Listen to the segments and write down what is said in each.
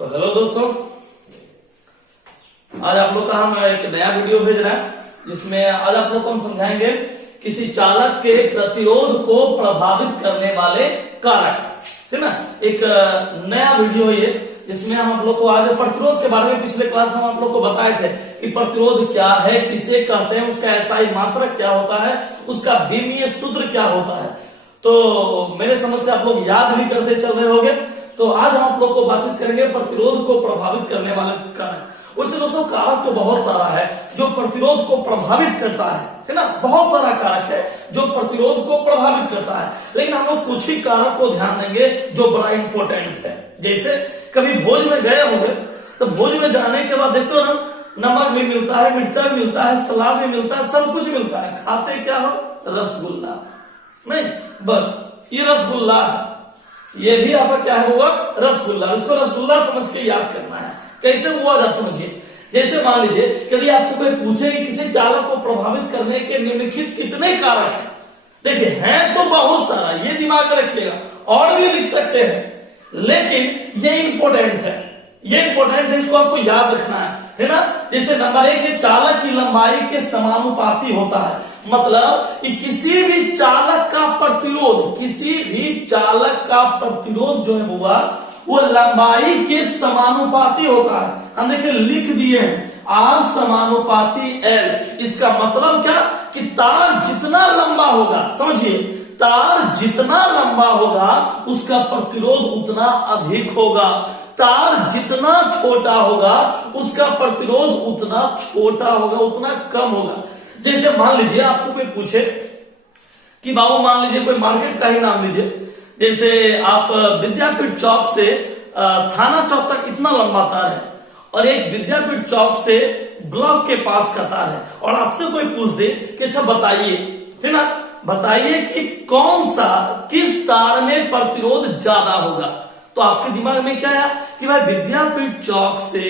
तो हेलो दोस्तों, आज आप लोग का हम एक नया वीडियो भेज रहे हैं जिसमें आज आप लोग को हम समझाएंगे किसी चालक के प्रतिरोध को प्रभावित करने वाले कारक, है ना। एक नया वीडियो ये जिसमें हम आप लोग को आज प्रतिरोध के बारे में पिछले क्लास में हम आप लोग को बताए थे कि प्रतिरोध क्या है, किसे कहते हैं, उसका एसआई मात्रक क्या होता है, उसका बीमीय सूत्र क्या होता है। तो मेरे समझ से आप लोग याद भी करते चल रहे होंगे। तो आज हम आप लोग को बातचीत करेंगे प्रतिरोध को प्रभावित करने वाले कारक। वैसे दोस्तों कारक तो बहुत सारा है जो प्रतिरोध को प्रभावित करता है ना। बहुत सारा कारक है जो प्रतिरोध को प्रभावित करता है, लेकिन हम लोग कुछ ही कारक को ध्यान देंगे जो बड़ा इंपॉर्टेंट है। जैसे कभी भोज में गए होंगे तो भोज में जाने के बाद देखते हो ना, नमक भी मिलता है, मिर्चा भी मिलता है, सलाद भी मिलता है, सब कुछ मिलता है। खाते क्या हो? रसगुल्ला। नहीं, बस ये रसगुल्ला है, ये भी आपका क्या है हुआ? रसगुल्ला। इसको रसगुल्ला समझ के याद करना है। कैसे हुआ आप समझिए। जैसे मान लीजिए यदि आपसे कोई पूछे कि किसी चालक को प्रभावित करने के निम्नलिखित कितने कारक हैं, देखिए हैं तो बहुत सारा, ये दिमाग में रखिएगा, और भी लिख सकते हैं, लेकिन ये इंपॉर्टेंट है, ये इंपॉर्टेंट है, इसको आपको याद रखना है ना। जैसे नंबर 1, चालक की लंबाई के समानुपाती होता है। मतलब कि किसी भी चालक का प्रतिरोध, किसी भी चालक का प्रतिरोध जो है हुआ वो लंबाई के समानुपाती होता है। हम देखिए लिख दिए हैं आर समानुपाती एल। इसका मतलब क्या कि तार जितना लंबा होगा, समझिए, तार जितना लंबा होगा उसका प्रतिरोध उतना अधिक होगा, तार जितना छोटा होगा उसका प्रतिरोध उतना छोटा होगा, उतना कम होगा। जैसे मान लीजिए आपसे कोई पूछे कि बाबू, मान लीजिए कोई मार्केट का ही नाम लीजिए, जैसे आप विद्यापीठ चौक से थाना चौक तक इतना लंबा तार है, और एक विद्यापीठ चौक से ब्लॉक के पास का तार है, और आपसे कोई पूछ दे कि अच्छा बताइए, है ना, बताइए कि कौन सा, किस तार में प्रतिरोध ज्यादा होगा। तो आपके दिमाग में क्या है कि भाई विद्यापीठ चौक से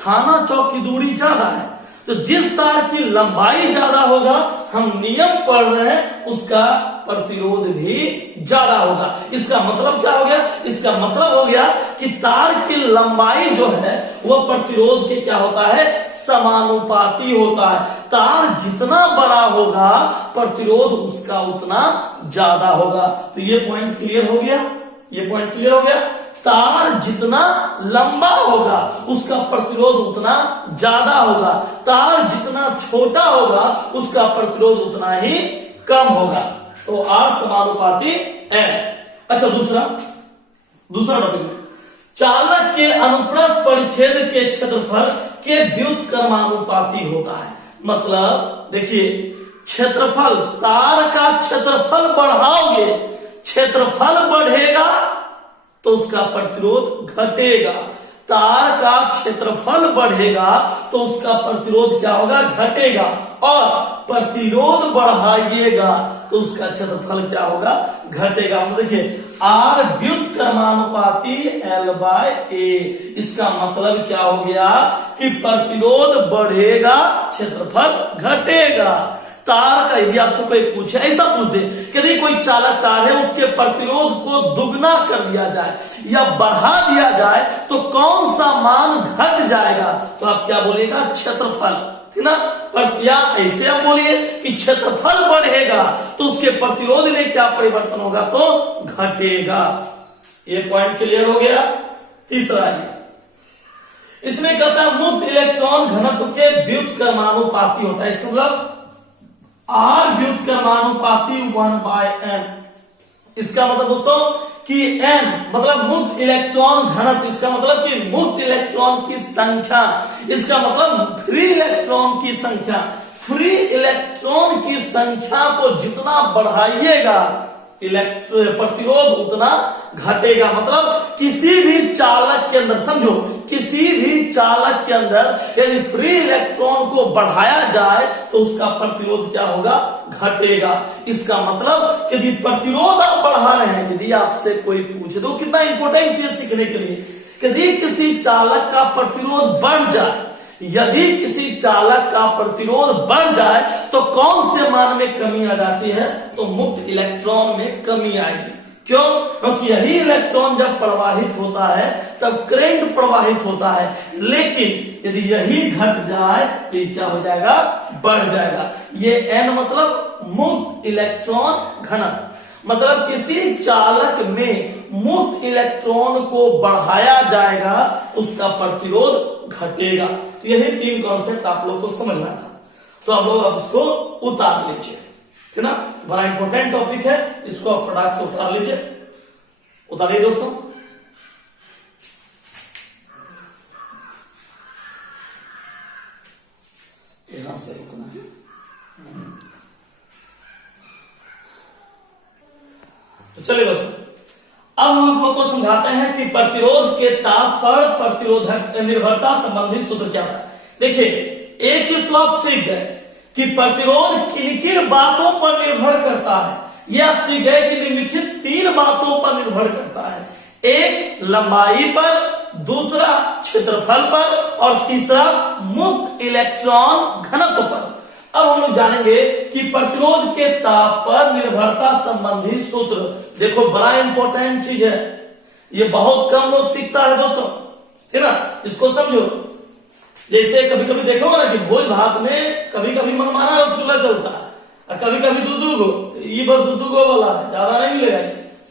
थाना चौक की दूरी ज्यादा है, तो जिस तार की लंबाई ज्यादा होगा, हम नियम पढ़ रहे हैं, उसका प्रतिरोध भी ज्यादा होगा। इसका मतलब क्या हो गया? इसका मतलब हो गया कि तार की लंबाई जो है वह प्रतिरोध के क्या होता है? समानुपाती होता है। तार जितना बड़ा होगा प्रतिरोध उसका उतना ज्यादा होगा। तो ये पॉइंट क्लियर हो गया, ये पॉइंट क्लियर हो गया। तार जितना लंबा होगा उसका प्रतिरोध उतना ज्यादा होगा, तार जितना छोटा होगा उसका प्रतिरोध उतना ही कम होगा। तो आर समानुपाती एन। अच्छा, दूसरा टॉपिक, चालक के अनुप्रस्थ परिच्छेद के क्षेत्रफल के व्युत्क्रमानुपाती होता है। मतलब देखिए, क्षेत्रफल, तार का क्षेत्रफल बढ़ाओगे, क्षेत्रफल बढ़ेगा तो उसका प्रतिरोध घटेगा, तार का क्षेत्रफल बढ़ेगा तो उसका प्रतिरोध क्या होगा? घटेगा, और प्रतिरोध बढ़ाइएगा तो उसका क्षेत्रफल क्या होगा? घटेगा। देखिए आर व्युत्क्रमानुपाती एल बाय ए। इसका मतलब क्या हो गया कि प्रतिरोध बढ़ेगा, क्षेत्रफल घटेगा। तार का यदि आपसे कोई पूछे, ऐसा पूछ दे कि यदि कोई चालक तार है उसके प्रतिरोध को दुगना कर दिया जाए या बढ़ा दिया जाए तो कौन सा मान घट जाएगा? तो आप क्या बोलिएगा? क्षेत्रफल, है ना। पर या ऐसे आप बोलिए कि क्षेत्रफल बढ़ेगा तो उसके प्रतिरोध में क्या परिवर्तन होगा? तो घटेगा। ये पॉइंट क्लियर हो गया। तीसरा है, इसमें कहता है मुक्त इलेक्ट्रॉन घनत्व के व्युत्क्रमानुपाती होता है। इसका मतलब आर व्युत्क्रमानुपाती 1/n। इसका मतलब दोस्तों कि n मतलब मुक्त इलेक्ट्रॉन घनत्व, इसका मतलब कि मुक्त इलेक्ट्रॉन की संख्या, इसका मतलब फ्री इलेक्ट्रॉन की संख्या। फ्री इलेक्ट्रॉन की संख्या को जितना बढ़ाइएगा प्रतिरोध उतना घटेगा। मतलब किसी भी चालक के अंदर, समझो, किसी भी चालक के अंदर यदि फ्री इलेक्ट्रॉन को बढ़ाया जाए तो उसका प्रतिरोध क्या होगा? घटेगा। इसका मतलब यदि प्रतिरोध आप बढ़ा रहे हैं, यदि आपसे कोई पूछे तो कितना इंपॉर्टेंट चीज सीखने के लिए, यदि किसी चालक का प्रतिरोध बढ़ जाए, यदि किसी चालक का प्रतिरोध बढ़ जाए तो कौन से मान में कमी आ जाती है? तो मुक्त इलेक्ट्रॉन में कमी आएगी। क्यों? क्योंकि यही इलेक्ट्रॉन जब प्रवाहित होता है तब करंट प्रवाहित होता है, लेकिन यदि यही घट जाए तो ये क्या हो जाएगा? बढ़ जाएगा। ये n मतलब मुक्त इलेक्ट्रॉन घनत्व, मतलब किसी चालक में मुक्त इलेक्ट्रॉन को बढ़ाया जाएगा उसका प्रतिरोध घटेगा। तो यही 3 कॉन्सेप्ट आप लोग को समझना था, तो आप लोग अब इसको उतार लीजिए, ठीक ना? बड़ा इंपॉर्टेंट टॉपिक है, इसको आप फटाक से उतार लीजिए। उतारिए दोस्तों। यहां से रुकना है। तो चलिए दोस्तों, अब हम आप लोग को समझाते हैं कि प्रतिरोध के ताप पर प्रतिरोधक निर्भरता संबंधी सूत्र क्या था। देखिए, एक चीज तो आप सीख गए कि प्रतिरोध किन किन बातों पर निर्भर करता है। ये आप सीख गए कि निम्नलिखित 3 बातों पर निर्भर करता है। एक लंबाई पर, दूसरा क्षेत्रफल पर और तीसरा मुक्त इलेक्ट्रॉन घनत्व पर। अब हम लोग जानेंगे कि प्रतिरोध के ताप पर निर्भरता संबंधी सूत्र। देखो, बड़ा इंपॉर्टेंट चीज है, ये बहुत कम लोग सीखता है दोस्तों, ठीक ना? इसको समझो। जैसे कभी कभी देखो ना कि भोज भात में कभी कभी मनमाना रसगुल्ला चलता है और कभी कभी दूध गो, ये बस दूध गो वाला है, ज्यादा नहीं मिलेगा।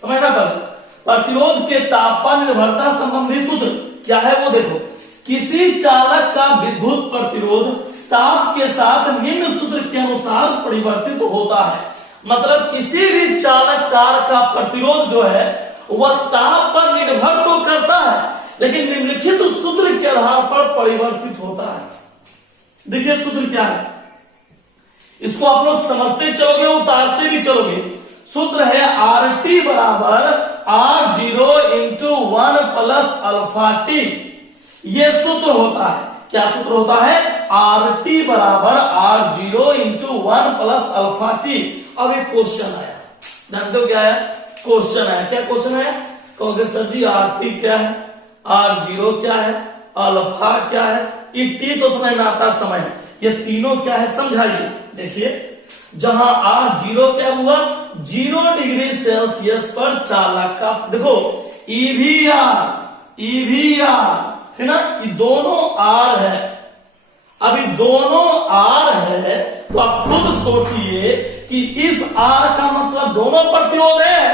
समझना पड़ेगा। प्रतिरोध के ताप पर निर्भरता संबंधी सूत्र क्या है वो देखो। किसी चालक का विद्युत प्रतिरोध ताप के साथ निम्न सूत्र के अनुसार परिवर्तित होता है। मतलब किसी भी चालक तार का प्रतिरोध जो है वह ताप पर निर्भर तो करता है, लेकिन निम्नलिखित सूत्र के आधार पर परिवर्तित होता है। देखिए सूत्र क्या है, इसको आप लोग समझते चलोगे, उतारते भी चलोगे। सूत्र है RT बराबर R0 into 1 plus alpha T. ये सूत्र होता है। क्या सूत्र होता है? RT बराबर R0 into 1 plus alpha T. अब एक क्वेश्चन आया, जानते हो क्या है? क्वेश्चन आया। क्या क्वेश्चन है? कहोगे सर जी RT क्या है, R0 क्या है, अल्फा क्या है? ये टी तो समझ में आता समय है, ये तीनों क्या है समझाइए। देखिए, जहां R0 क्या हुआ, 0 डिग्री सेल्सियस पर चालक का, देखो EVR है ना, ये दोनों R है। अब ये दोनों R है तो आप खुद सोचिए कि इस R का मतलब दोनों प्रतिरोध है,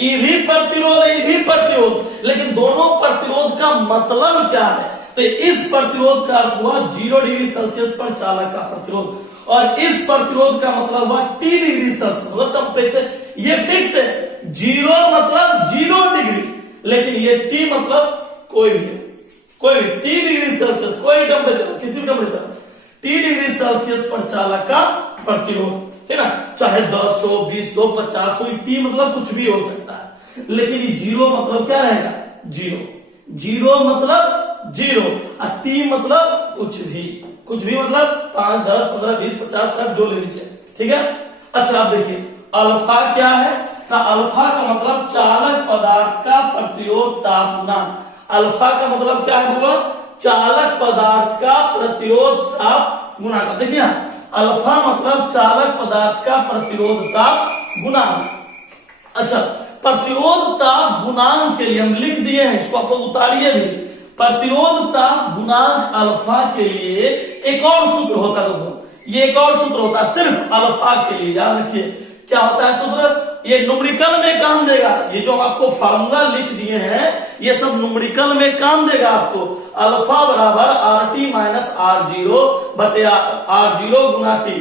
EV प्रतिरोध है, EV प्रतिरोध, लेकिन दोनों प्रतिरोध का मतलब क्या है? तो इस प्रतिरोध का अर्थ हुआ 0 डिग्री सेल्सियस पर चालक का प्रतिरोध, और इस प्रतिरोध का मतलब हुआ T डिग्री सेल्सियस, मतलब टेम्परेचर। ये फिक्स है, 0 मतलब 0 डिग्री, लेकिन ये T मतलब कोई भी T डिग्री सेल्सियस, कोई टेम्परेचर, किसी भी टेम्परेचर, T डिग्री सेल्सियस पर चालक का प्रतिरोध, है ना? चाहे 10 हो, 20 हो, 50 हो, T मतलब कुछ भी हो सकता है, लेकिन ये 0 मतलब क्या रहेगा? 0 मतलब 0 और T मतलब कुछ भी मतलब 5, 10, 15, 20, 50, 60 जो ले लीजिए, ठीक है? अच्छा, आप देखिए अल्फा क्या है? तो अल्फा का मतलब चालक पदार्थ का प्रतिरोध ताप गुणांक। अल्फा का मतलब क्या है हुआ? चालक पदार्थ का प्रतिरोध ताप गुणांक। देखिए, अल्फा मतलब चालक पदार्थ का प्रतिरोध ताप गुणांक। अच्छा, प्रतिरोध ताप गुणांक के लिए हम लिख दिए हैं, इसको आप लोग उतारिए भी। प्रतिरोध ताप गुणांक अल्फा के लिए एक और सूत्र होता है दोस्तों, ये एक और सूत्र होता है सिर्फ अल्फा के लिए, याद रखिए। क्या होता है सूत्र? ये न्यूमेरिकल में काम देगा। ये जो आपको फार्मूला लिख दिए हैं ये सब न्यूमेरिकल में काम देगा आपको। अल्फा बराबर RT माइनस R0 बटे R0 गुना T।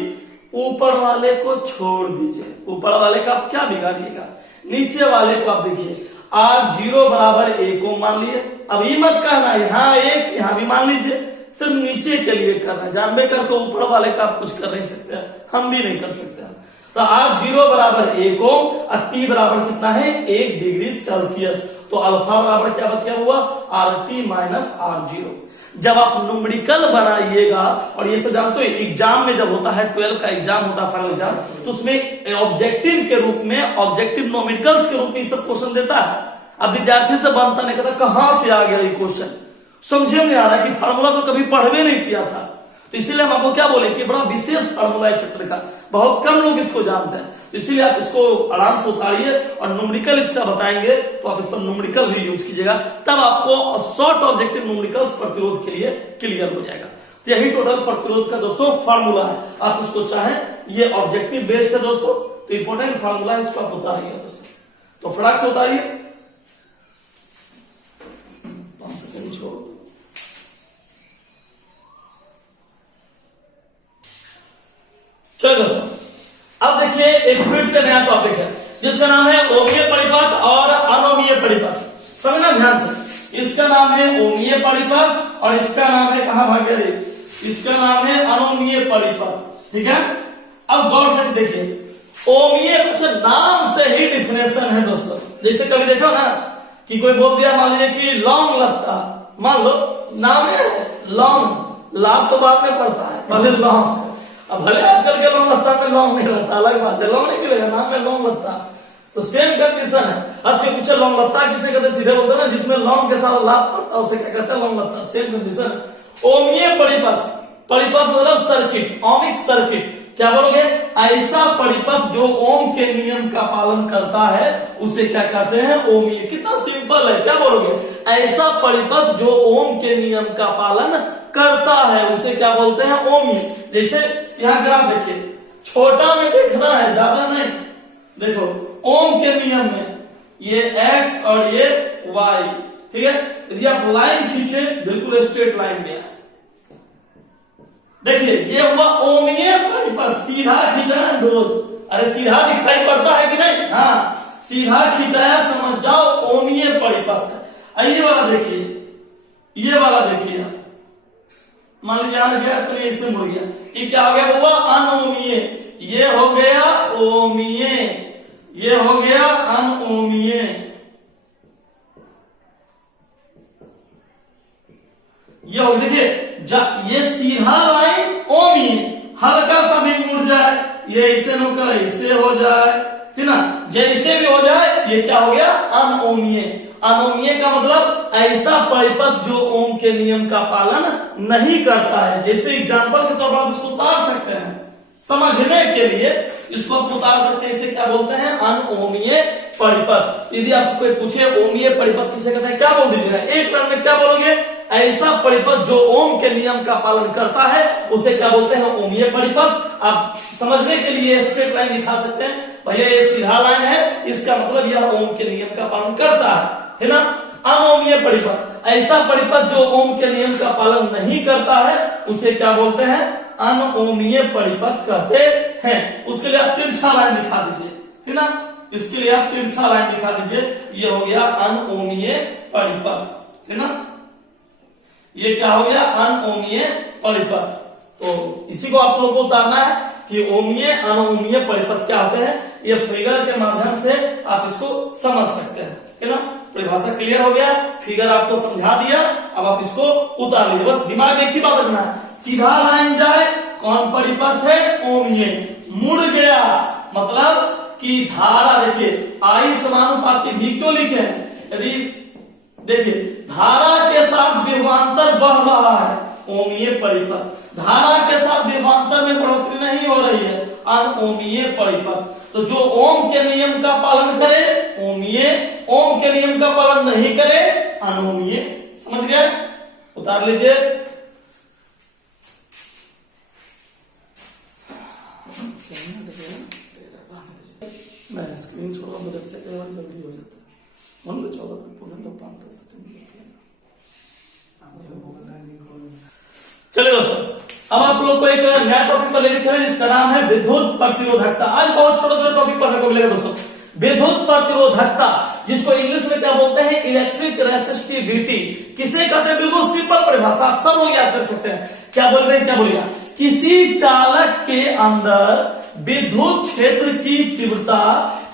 ऊपर वाले को छोड़ दीजिए, ऊपर वाले का आप क्या बिगाड़िएगा, नीचे वाले को आप देखिए। R0 बराबर 1 को मान लिए। अब ये मत कहना यहाँ 1 यहाँ भी मान लीजिए, सिर्फ नीचे के लिए करना है, जानबे कर तो ऊपर वाले का आप कुछ कर नहीं सकते, हम भी नहीं कर सकते। तो R0 बराबर 1 और T बराबर कितना है? 1 डिग्री सेल्सियस। तो अल्फा बराबर क्या बच गया हुआ? RT minus R0। जब आप न्यूमेरिकल बनाइएगा, और ये सब जानते हो एग्जाम में जब होता है 12 का एग्जाम होता है, फाइनल एग्जाम, तो उसमें ऑब्जेक्टिव के रूप में, ऑब्जेक्टिव न्यूमेरिकल्स के रूप में ये सब क्वेश्चन देता है। अब विद्यार्थी से बनता नहीं, कहता कहां से आ गया ये क्वेश्चन, समझे में नहीं आ रहा कि फार्मूला तो कभी पढ़वे नहीं किया था। तो इसीलिए हम आपको क्या बोले कि बड़ा विशेष फार्मूला है क्षेत्र का, बहुत कम लोग इसको जानते हैं। इसीलिए आप इसको आराम से उतारिए और न्यूमेरिकल इसका बताएंगे तो आप इस पर न्यूमेरिकल भी यूज कीजिएगा, तब आपको शॉर्ट ऑब्जेक्टिव न्यूमेरिकल्स प्रतिरोध के लिए क्लियर हो जाएगा। तो यही टोटल प्रतिरोध का दोस्तों फार्मूला है। आप इसको चाहें, ये ऑब्जेक्टिव बेस्ड है दोस्तों, तो इंपॉर्टेंट फार्मूला है, इसको आप उतारिए दोस्तों। तो फटाक से उतारिए, 5 सेकंड छोड़। चलिए दोस्तों, अब देखिए एक फिर से नया टॉपिक है जिसका नाम है ओमीय परिपथ और अनोमीय परिपथ। समझना ध्यान से, इसका नाम है ओमीय परिपथ और इसका नाम है, कहां भाग गया, इसका नाम है अनोमीय परिपथ। ठीक है, अब गौर से देखिए, ओमीय कुछ नाम से ही डिफिनेशन है दोस्तों। जैसे कभी देखो ना कि कोई बोल दिया, मान लीजिए कि लौंग लत्ता, मान लो नाम है लौंग, लाभ तो बाद में पड़ता है, पहले लौंग। अब भले आजकल के लौंग लत्ता में लौंग नहीं रहता, अलग बात है, लौंग नहीं मिलेगा, नाम में लौंग लत्ता, तो सेम कंडीशन है। अब के पीछे लौंग लत्ता किसे कहते, सीधे बोलते हैं ना, जिसमें लौंग के साथ लाभ पड़ता है उसे क्या कहते हैं, लौंग लत्ता, सेम कंडीशन है। ओमीय परिपथ, परिपथ मतलब सर्किट, ओमिक सर्किट, क्या बोलोगे, ऐसा परिपथ जो ओम के नियम का पालन करता है उसे क्या कहते हैं, ओमीय। कितना सिंपल है, क्या बोलोगे, ऐसा परिपथ जो ओम के नियम का पालन करता है उसे क्या बोलते हैं, ओमीय। जैसे यहाँ ग्राफ देखिए, छोटा में देखना है, ज्यादा नहीं। देखो ओम के नियम में ये x और ये y, ठीक है, यदि आप लाइन खींचे बिल्कुल स्ट्रेट लाइन में, देखिए ये हुआ ओमीय परिपथ, सीधा खींचा दोस्त। अरे सीधा दिखाई पड़ता है कि नहीं, हाँ सीधा खींचाया, समझ जाओ ओमीय परिपथ है। ये वाला देखिए, ये वाला देखिए, मान लीजिए यहां गया तो ये इससे मुड़ गया, ये क्या हो गया हुआ, अनोमीय। ये हो गया ओमीय, ये हो गया अनोमीय। ये हो, देखिए ये सीधा लाइन ओमीय, हल्का सा भी मुड़ जाए, ये ऐसे न ऐसे हो जाए, ठीक ना, जैसे भी हो जाए ये क्या हो गया, अनओमीय। अनोमीय का मतलब ऐसा परिपथ जो ओम के नियम का पालन नहीं करता है। जैसे एग्जांपल के तौर पर आप इसको उतार सकते हैं, समझने के लिए इसको आप उतार सकते हैं, इसे क्या बोलते हैं, अनओमीय परिपथ। यदि आपसे कोई पूछे ओमीय परिपथ किसे कहते हैं, क्या बोल दीजिएगा, एक बार में क्या बोलोगे, ऐसा परिपथ जो ओम के नियम का पालन करता है उसे क्या बोलते हैं, ओमीय परिपथ। आप समझने के लिए स्ट्रेट लाइन दिखा सकते हैं, भैया ये सीधा लाइन है, इसका मतलब यह ओम के नियम का पालन करता है ना। अनोमीय परिपथ, ऐसा परिपथ जो ओम के नियम का पालन नहीं करता है उसे क्या बोलते हैं, अनओमीय परिपथ कहते हैं। उसके लिए आप तिरछा लाइन दिखा दीजिए, ठीक ना, इसके लिए आप तिरछा लाइन दिखा दीजिए, ये हो गया अनओमीय परिपथ, ठीक ना, ये क्या हो गया, अनओमीय परिपथ। तो इसी को आप लोगों को उतारना है कि ओमीय अनओमीय परिपथ क्या होते हैं, ये फिगर के माध्यम से आप इसको समझ सकते हैं, है ना। परिभाषा क्लियर हो गया, फिगर आपको समझा दिया, अब आप इसको उतार लीजिए। बस दिमाग में एक ही बात रखना है, सीधा लाइन जाए कौन परिपथ है, ओमीय। मुड़ गया मतलब कि धारा, देखिए आई समानुपाती भी क्यों लिखे, यदि देखिए धारा के साथ विभवांतर बढ़ रहा है, ओमीय परिपथ। धारा के साथ विभवांतर में बढ़ोतरी नहीं हो रही है, अनओमीय परिपथ। तो जो ओम के नियम का पालन करे ओमीय, ओम के नियम का पालन नहीं करे अनोमीय। समझ गए, उतार लीजिए। मैं स्क्रीन छोड़ रहा हूं, बच्चे के बाद जल्दी हो जाता है। मन में 14 तक पूर्ण तो 5 सेकंड देखिए। चलिए दोस्तों, अब आप लोग को एक नया टॉपिक पर लेकर चले जिसका नाम है विद्युत प्रतिरोधकता। आज बहुत छोटा सा टॉपिक पढ़ने को मिलेगा दोस्तों, विद्युत प्रतिरोधकता, जिसको इंग्लिश में क्या बोलते हैं, इलेक्ट्रिक रेसिस्टिविटी। किसे कहते हैं, बिल्कुल सिंपल परिभाषा, आप सब लोग याद कर सकते हैं। क्या बोल रहे हैं, क्या बोलिएगा, किसी चालक के अंदर विद्युत क्षेत्र की तीव्रता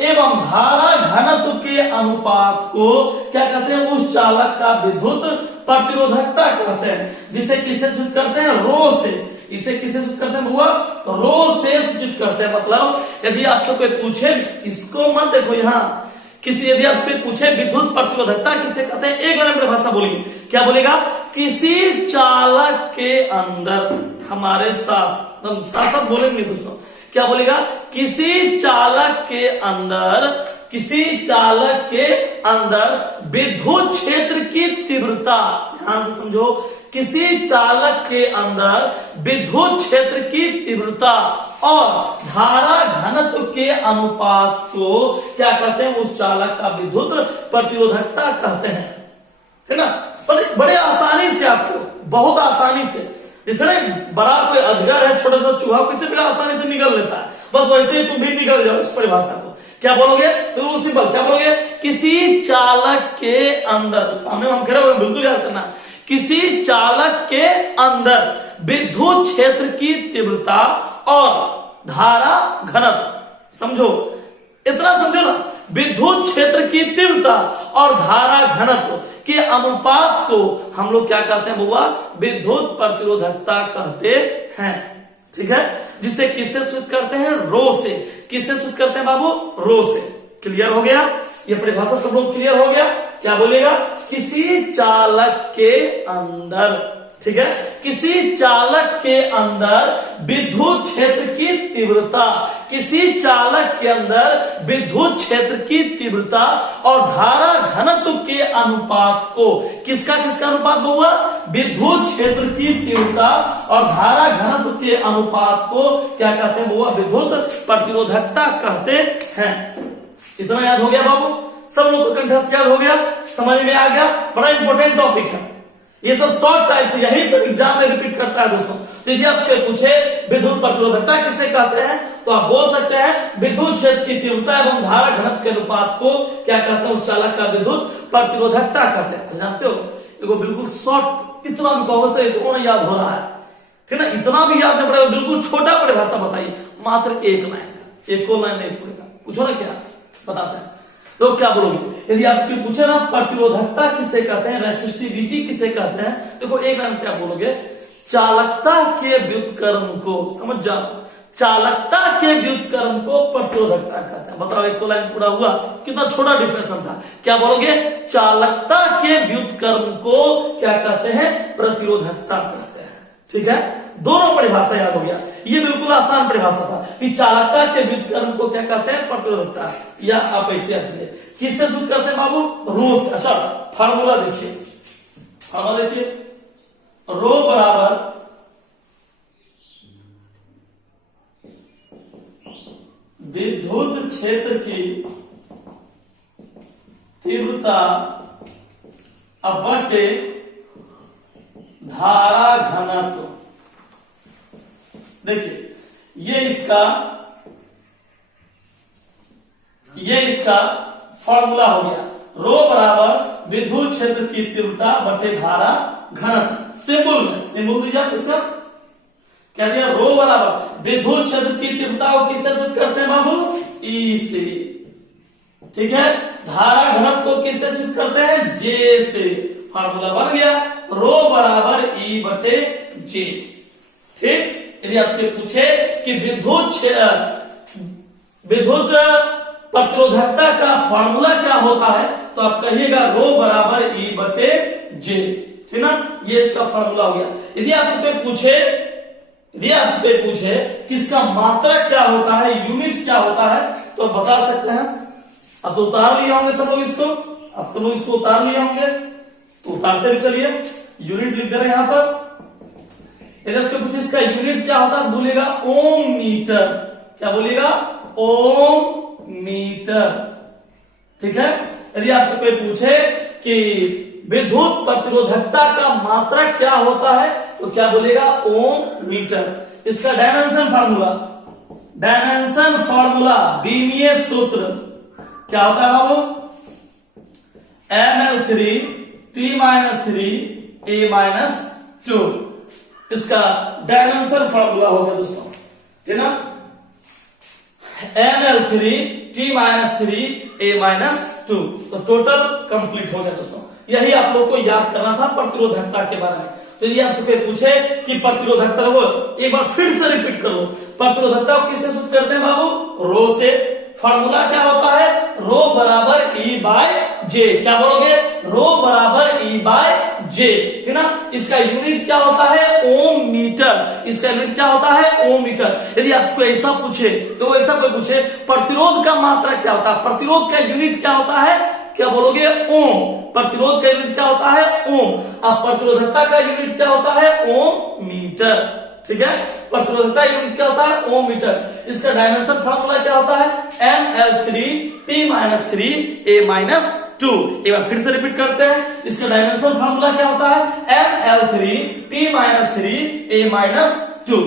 एवं धारा घनत्व के अनुपात को क्या कहते हैं, उस चालक का विद्युत प्रतिरोधकता कहते हैं। जिसे किसे सूचित करते हैं, रो से। इसे किसे सूचित करते हैं, हुआ रो से सूचित करते हैं। मतलब यदि आपसे कोई पूछे, इसको मत देखो यहाँ, किसी यदि आपसे पूछे विद्युत प्रतिरोधकता किसे कहते हैं, एक अलग परिभाषा बोलिए। क्या बोलेगा, किसी चालक के अंदर, हमारे साथ साथ बोलेंगे दोस्तों, क्या बोलेगा? किसी चालक के अंदर विद्युत क्षेत्र की तीव्रता, ध्यान से समझो, किसी चालक के अंदर विद्युत क्षेत्र की तीव्रता और धारा घनत्व के अनुपात को क्या कहते हैं? उस चालक का विद्युत प्रतिरोधकता कहते हैं, है ना? बड़े आसानी से आपको, बहुत आसानी से, इसलिए बड़ा कोई अजगर है, छोटा सा चूहा किसी भी आसानी से निकल लेता है, बस वैसे ही तुम भी निकल जाओ इस परिभाषा को। क्या बोलोगे? बिल्कुल सिंपल, क्या बोलोगे? किसी चालक के अंदर, सामने हम खड़े हुए बिल्कुल याद करना, किसी चालक के अंदर विद्युत क्षेत्र की तीव्रता और धारा घनत्व, समझो, इतना समझो ना, विद्युत क्षेत्र की तीव्रता और धारा घनत्व के अनुपात को हम लोग क्या कहते हैं बुआ? विद्युत प्रतिरोधकता कहते हैं, ठीक है? जिसे किससे सूचित करते हैं? रो से। किससे सूचित करते हैं बाबू? रो से। क्लियर हो गया? ये परिभाषा सब लोग क्लियर हो गया? क्या बोलेगा? किसी चालक के अंदर, ठीक है, किसी चालक के अंदर विद्युत क्षेत्र की तीव्रता, किसी चालक के अंदर विद्युत क्षेत्र की तीव्रता और धारा घनत्व के अनुपात को, किसका किसका अनुपात हुआ? विद्युत क्षेत्र की तीव्रता और धारा घनत्व के अनुपात को क्या कहते हैं बुआ? विद्युत प्रतिरोधकता कहते हैं। इतना याद हो गया बाबू? सब लोग को कंठस्थ याद हो गया? समझ में आ गया? बड़ा इंपॉर्टेंट टॉपिक है ये सब, शॉर्ट टाइप से, यही सब एग्जाम में रिपीट करता है दोस्तों। तो यदि आपसे पूछे विद्युत प्रतिरोधकता किसे कहते हैं, तो आप बोल सकते हैं विद्युत क्षेत्र की तीव्रता एवं धारा घनत्व के अनुपात को क्या कहते हैं? उस चालक का विद्युत प्रतिरोधकता कहते हैं। जानते हो, देखो बिल्कुल शॉर्ट, इतना भी कहो से इतना याद हो रहा है, ठीक है ना? इतना भी याद नहीं पड़ेगा, बिल्कुल छोटा परिभाषा बताइए, मात्र एक लाइन, एक को लाइन नहीं पड़ेगा। पूछो ना क्या बताते हैं, तो क्या बोलोगे? यदि आपसे पूछे ना प्रतिरोधकता किसे कहते हैं, रेसिस्टिविटी किसे कहते हैं, देखो एक लाइन क्या बोलोगे? चालकता के व्युत्क्रम को, समझ जाओ, चालकता के व्युत्क्रम को प्रतिरोधकता कहते हैं। बताओ, एक तो लाइन पूरा हुआ, कितना छोटा डिफरेंस था। क्या बोलोगे? चालकता के व्युत्क्रम को क्या कहते हैं? प्रतिरोधकता कहते हैं, ठीक है? दोनों परिभाषा याद हो गया। ये बिल्कुल आसान परिभाषा था कि चालकता के व्युत्क्रम को क्या कहते हैं? प्रतिरोधकता। या आप ऐसे आते किससे सूचित करते हैं बाबू? रो से। अच्छा, फार्मूला देखिए, फार्मूला देखिए, रो बराबर विद्युत क्षेत्र की तीव्रता बटे धारा घनत्व। देखिए, ये इसका फॉर्मूला हो गया। रो बराबर विद्युत क्षेत्र की तीव्रता बटे धारा घनत्व। सिंबल दीजिए आप इसका, क्या दिया? रो बराबर विद्युत क्षेत्र की तीव्रता को किससे सूचित करते हैं बाबू? ई से, ठीक है? धारा घनत्व को किससे सूचित करते हैं? जे से। फॉर्मूला बन गया, रो बराबर ई बटे जे, ठीक? यदि आपसे पूछे कि विद्युत प्रतिरोधकता का फॉर्मूला क्या होता है, तो आप कहिएगा रो बराबर ई बटे जे, ठीक ना? ये इसका फॉर्मूला हो गया। यदि आपसे पूछे कि इसका मात्रक क्या होता है, यूनिट क्या होता है, तो बता सकते हैं। अब तो उतार लिए होंगे सब लोग इसको, आप सब लोग इसको उतार लिए होंगे, तो उतारते भी चलिए, यूनिट लिख दे रहे हैं यहां पर। यदि आपसे पूछे इसका यूनिट क्या होता है, बोलेगा ओम मीटर। क्या बोलेगा? ओम मीटर, ठीक है? यदि आपसे कोई पूछे कि विद्युत प्रतिरोधकता का मात्रक क्या होता है, तो क्या बोलेगा? ओम मीटर। इसका डायमेंशन फार्मूला, बीमीय सूत्र क्या होता है बाबू? ml3 t-3 a-2। इसका डायमेंशन फार्मूला हो गया दोस्तों, है ना? ml3 t-3 a-2। तो टोटल कंप्लीट हो गया दोस्तों। यही आप लोग को याद करना था प्रतिरोधकता के बारे में। तो यदि आपसे कोई पूछे कि प्रतिरोधकता को, एक बार फिर से रिपीट कर लो, प्रतिरोधकता को किससे सूचित करते हैं बाबू? रो से। फॉर्मूला क्या होता है? रो बराबर ई बाय जे। क्या बोलोगे? रो बराबर ई बाय जे, है ना। इसका यूनिट क्या होता है? ओम मीटर। इसका यूनिट क्या होता है? ओम मीटर। यदि आपको ऐसा पूछे, तो ऐसा कोई पूछे प्रतिरोध का मात्रा क्या होता है, प्रतिरोध का यूनिट क्या होता है, क्या बोलोगे? ओम। प्रतिरोध का यूनिट क्या होता है? ओम। अब प्रतिरोधकता का यूनिट क्या होता है? ओम मीटर। ठीक है, प्रतिरोधकता यूनिट क्या होता है? ओम मीटर। इसका डायमेंशन फार्मूला क्या होता है? ml3t-3a-2। एक बार फिर से रिपीट करते हैं, इसका डायमेंशन फार्मूला क्या होता है? ml3t-3a-2।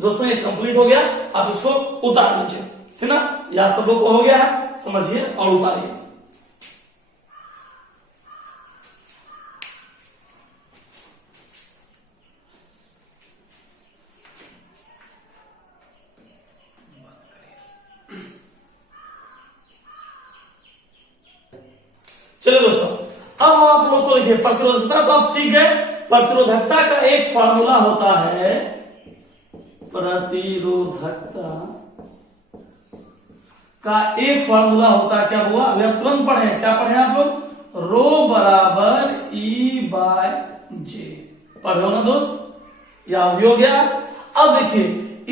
दोस्तों ये कंप्लीट हो गया, आप इसको उतार लीजिए, है ना। याद सब लोग को हो गया है, समझिए और उतारिए। चलो दोस्तों, अब आप लोग को देखिए प्रतिरोधकता तो आप सीख गए। प्रतिरोधकता का एक फार्मूला होता है, प्रतिरोधकता का एक फार्मूला होता है, क्या हुआ अभी आप तुरंत पढ़े, क्या पढ़े आप लोग? रो बराबर E बाय जे। पढ़े हो ना दोस्त, या अभी हो गया। अब देखिए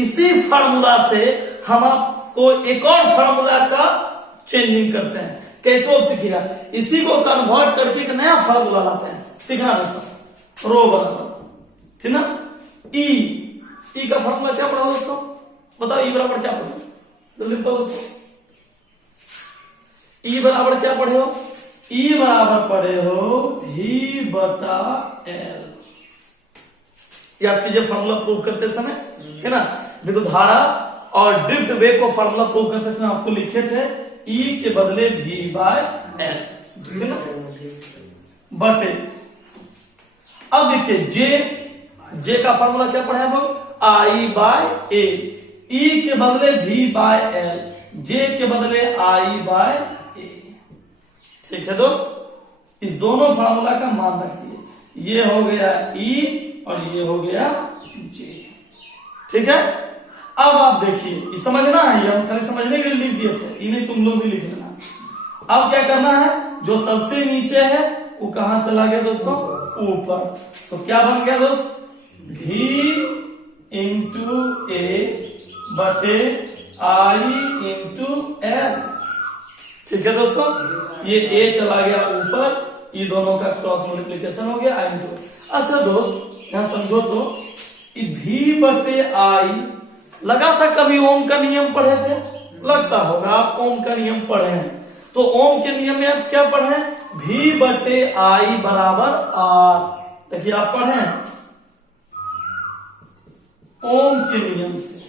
इसी फार्मूला से हम आपको एक और फार्मूला का चेंजिंग करते हैं। कैसे आप सीखिएगा, इसी को कन्वर्ट करके एक नया फार्मूला लाते हैं, सीखना दोस्तों। रो बराबर, ठीक ना, ई का फार्मूला क्या पढ़ा दोस्तों? बताओ ई बराबर क्या पढ़े? जल्दी बताओ दोस्तों, ई बराबर क्या पढ़े हो? ई बराबर पढ़े हो V/L। याद कीजिए फार्मूला प्रूव करते समय, है ना, विद्युत धारा और ड्रिफ्ट वेग को फार्मूला प्रूव करते समय आपको लिखे थे E के बदले V/L, ठीक है ना, बटे। अब देखिए जे का फार्मूला क्या पढ़े हम लोग? I/A। E के बदले V/L, जे के बदले I/A। ठीक है दोस्त, इस दोनों फार्मूला का मान रखिए। ये हो गया E और ये हो गया J। ठीक है, अब आप देखिए, ये समझना है, ये हम खाली समझने के लिए लिख दिए थे, इन्हें तुम लोग भी लिख लेना। अब क्या करना है, जो सबसे नीचे है वो कहां चला गया दोस्तों? ऊपर। तो क्या बन गया दोस्त? V/A बटे I/L। ठीक है दोस्तों, ये A चला गया ऊपर, ये दोनों का क्रॉस मल्टीप्लीकेशन हो गया I/L। अच्छा दोस्त यहां समझो तो, V/I लगा था कभी ओम का नियम पढ़े थे? लगता होगा आप ओम का नियम पढ़े हैं। तो ओम के नियम में आप क्या पढ़े? V/I बराबर R। देखिए आप पढ़े ओम के नियम से,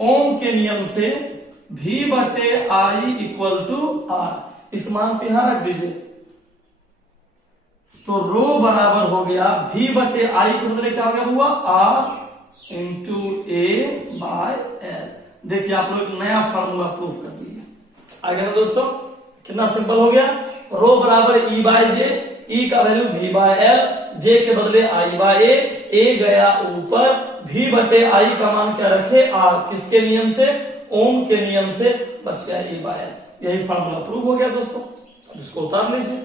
ओम के नियम से V/I इक्वल टू R। इस मान पे यहां रख दीजिए। तो रो बराबर हो गया V/I के बदले क्या हो गया हुआ? R into A/L। देखिए आप लोग एक नया फार्मूला प्रूव कर दिए। आगे ना दोस्तों, कितना सिंपल हो गया। रो बराबर E/J, E का वैल्यू V/L, J के बदले I/A, A गया ऊपर, V/I का मान क्या रखे? R। किसके नियम से? ओम के नियम से, बच गया E/L। यही फार्मूला प्रूव हो गया दोस्तों, इसको उतार लीजिए।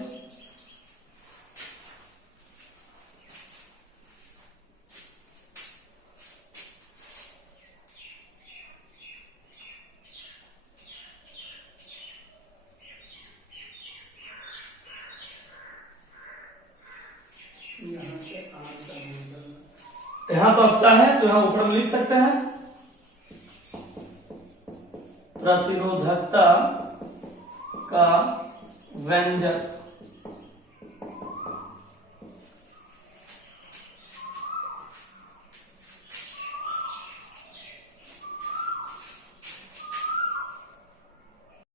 यहां तो आप चाहे तो यहां ऊपर में लिख सकते हैं प्रतिरोधकता का व्यंजक।